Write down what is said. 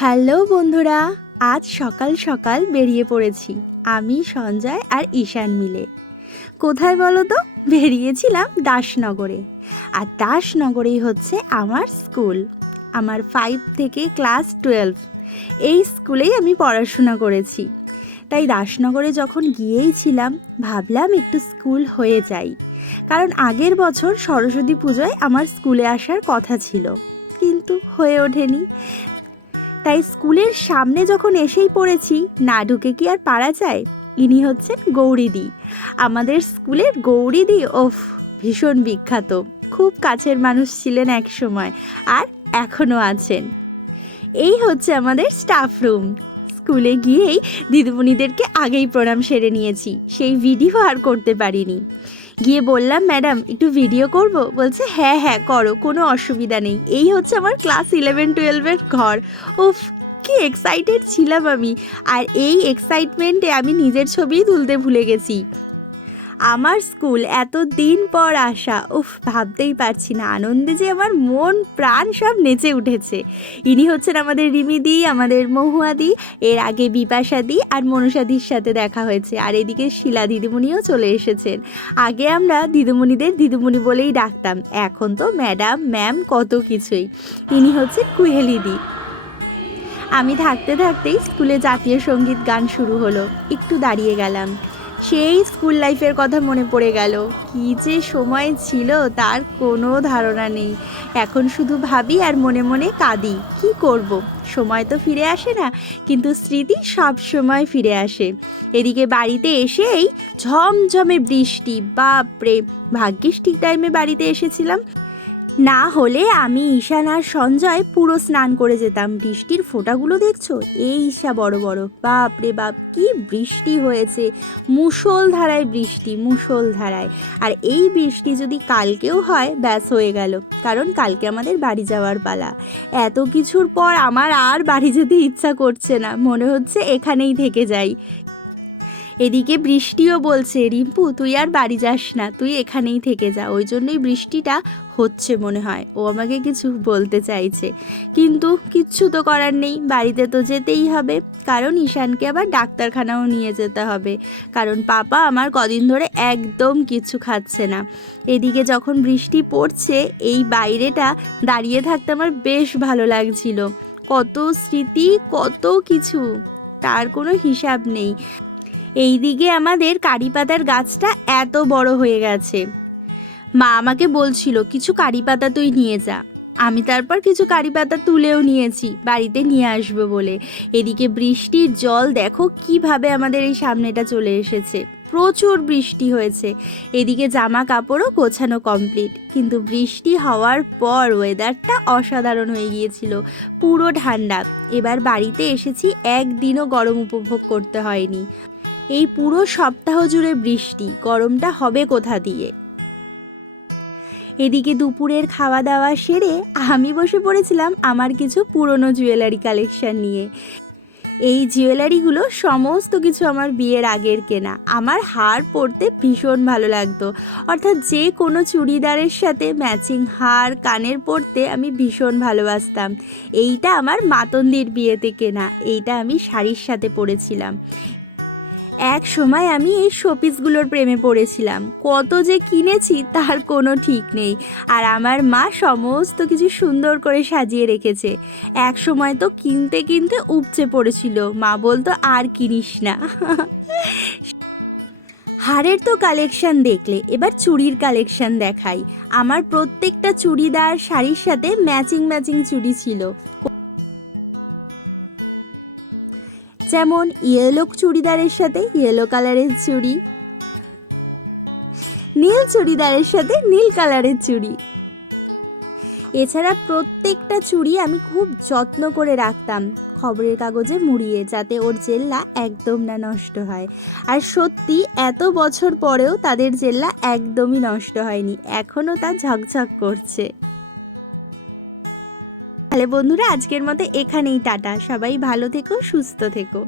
Hello বন্ধুরা, আজ সকাল সকাল বেরিয়ে পড়েছি আমি, সঞ্জয় আর ঈশান মিলে। কোথায় বলো তো? বেরিয়েছিলাম দাসনগরে। আর দাসনগরেই হচ্ছে আমার স্কুল। আমার 5 থেকে ক্লাস 12 এই স্কুলেই আমি পড়াশোনা করেছি। তাই দাসনগরে যখন গিয়েইছিলাম ভাবলাম একটু স্কুল হয়ে যাই, কারণ আগের বছর সরস্বতী পুজোয় আমার স্কুলে আসার কথা ছিল, কিন্তু হয়ে ওঠেনি। তাই স্কুলের সামনে যখন এসেই পড়েছি, না ঢুকে কি আর পারা যায়? ইনি হচ্ছেন গৌরীদি, আমাদের স্কুলের গৌরীদি। ওফ, ভীষণ বিখ্যাত, খুব কাছের মানুষ ছিলেন এক সময়, আর এখনও আছেন। এই হচ্ছে আমাদের স্টাফ রুম। স্কুলে গিয়েই দিদিমণিদেরকে আগেই প্রণাম সেরে নিয়েছি, সেই ভিডিও আর করতে পারিনি। গিয়ে বললাম, ম্যাডাম একটু ভিডিও করব? বলছে হ্যাঁ হ্যাঁ করো, কোনো অসুবিধা নেই। এই হচ্ছে আমার ক্লাস 11-12-এর ঘর। উফ, কি এক্সাইটেড ছিলাম আমি। আর এই এক্সাইটমেন্টে আমি নিজের ছবিই তুলতে ভুলে গেছি। আমার স্কুল এত দিন পর আসা, উফ, ভাবতেই পারছি না, আনন্দে যে আমার মন প্রাণ সব নেচে উঠেছে। ইনি হচ্ছেন আমাদের রিমিদি, আমাদের মহুয়াদি, এর আগে বিপাশাদি আর মনুষাদির সাথে দেখা হয়েছে। আর এদিকে শিলা দিদিমণিও চলে এসেছেন। আগে আমরা দিদিমণিদের দিদিমণি বলেই ডাকতাম, এখন তো ম্যাডাম ম্যাম কত কিছুই। ইনি হচ্ছেন কুহেলিদি। আমি থাকতে থাকতেই স্কুলে জাতীয় সঙ্গীত গান শুরু হলো। একটু দাঁড়িয়ে গেলাম, সেই স্কুল লাইফের কথা মনে পড়ে গেল। কী যে সময় ছিল তার কোনো ধারণা নেই। এখন শুধু ভাবি আর মনে মনে কাঁদি। কি করব, সময় তো ফিরে আসে না, কিন্তু স্মৃতি সব সময় ফিরে আসে। এদিকে বাড়িতে এসেই ঝমঝমে বৃষ্টি, বাপরে, ভাগ্যিস ঠিক টাইমে বাড়িতে এসেছিলাম, না হলে আমি, ঈশান আর সঞ্জয় পুরো স্নান করে যেতাম। বৃষ্টির ফোঁটাগুলো দেখছো, এই ঈশা বড় বড়, বাপ রে বাপ, কি বৃষ্টি হয়েছে, মুষলধারায় বৃষ্টি, মুষলধারায়। আর এই বৃষ্টি যদি কালকেও হয়, ব্যাস হয়ে গেল, কারণ কালকে আমাদের বাড়ি যাওয়ার পালা। এত কিছুর পর আমার আর বাড়ি যেতে ইচ্ছা করছে না, মনে হচ্ছে এখানেই থেকে যাই। এদিকে বৃষ্টিও বলছে, রিম্পু তুই আর বাড়ি যাস না, তুই এখানেই থেকে যা। ওই জন্যই বৃষ্টিটা হচ্ছে মনে হয়, ও আমাকে কিছু বলতে চাইছে, কিন্তু কিচ্ছু তো করার নেই, বাড়িতে তো যেতেই হবে, কারণ ঈশানকে আবার ডাক্তারখানাও নিয়ে যেতে হবে, কারণ পাপা আমার কদিন ধরে একদম কিছু খাচ্ছে না। এদিকে যখন বৃষ্টি পড়ছে, এই বাইরেটা দাঁড়িয়ে থাকতে আমার বেশ ভালো লাগছিল। কত স্মৃতি, কত কিছু, তার কোনো হিসাব নেই। এই দিকে আমাদের কারি পাতার গাছটা এত বড় হয়ে গেছে, মা আমাকে বলছিল কিছু কারি পাতা তুই নিয়ে যা। আমি তারপর কিছু কারি পাতা তুলেও নিয়েছি বাড়িতে নিয়ে আসবো বলে। এদিকে বৃষ্টির জল দেখো কিভাবে আমাদের এই সামনেটা চলে এসেছে, প্রচুর বৃষ্টি হয়েছে। এদিকে জামা কাপড়ও গোছানো কমপ্লিট, কিন্তু বৃষ্টি হওয়ার পর ওয়েদারটা অসাধারণ হয়ে গিয়েছিল, পুরো ঠান্ডা। এবার বাড়িতে এসেছি, একদিনও গরম উপভোগ করতে হয়নি। এই পুরো সপ্তাহ জুড়ে বৃষ্টি, গরমটা হবে কোথা দিয়ে? এদিকে দুপুরের খাওয়া দাওয়া সেরে আমি বসে পড়েছিলাম আমার কিছু পুরনো জুয়েলারি কালেকশন নিয়ে। এই জুয়েলারিগুলো সমস্ত কিছু আমার বিয়ের আগের কেনা। আমার হার পরতে ভীষণ ভালো লাগতো, অর্থাৎ যে কোনো চুড়িদারের সাথে ম্যাচিং হার কানের পরতে আমি ভীষণ ভালোবাসতাম। এইটা আমার মাতন্দির বিয়েতে কেনা, এইটা আমি শাড়ির সাথে পরেছিলাম। এক সময় আমি এই শোপিসগুলোর প্রেমে পড়েছিলাম, কত যে কিনেছি তার কোনো ঠিক নেই। আর আমার মা সমস্ত কিছু সুন্দর করে সাজিয়ে রেখেছে। এক সময় তো কিনতে কিনতে উপচে পড়েছিল, মা বলতো আর কিনিস না। হারের তো কালেকশন দেখলে, এবার চুড়ির কালেকশন দেখাই। আমার প্রত্যেকটা চুড়িদার শাড়ির সাথে ম্যাচিং ম্যাচিং চুড়ি ছিল, যেমন ইয়েলো চুড়িদারের সাথে ইয়েলো কালারের চুড়ি, নীল চুড়িদারের সাথে নীল কালারের চুড়ি। এছাড়া প্রত্যেকটা চুড়ি আমি খুব যত্ন করে রাখতাম খবরের কাগজে মুড়িয়ে, যাতে ওর জেল্লা একদম না নষ্ট হয়। আর সত্যি এত বছর পরেও তাদের জেল্লা একদমই নষ্ট হয়নি, এখনও তা ঝকঝক করছে। তাহলে বন্ধুরা, আজকের মতো এখানেই টাটা, সবাই ভালো থেকো, সুস্থ থেকো।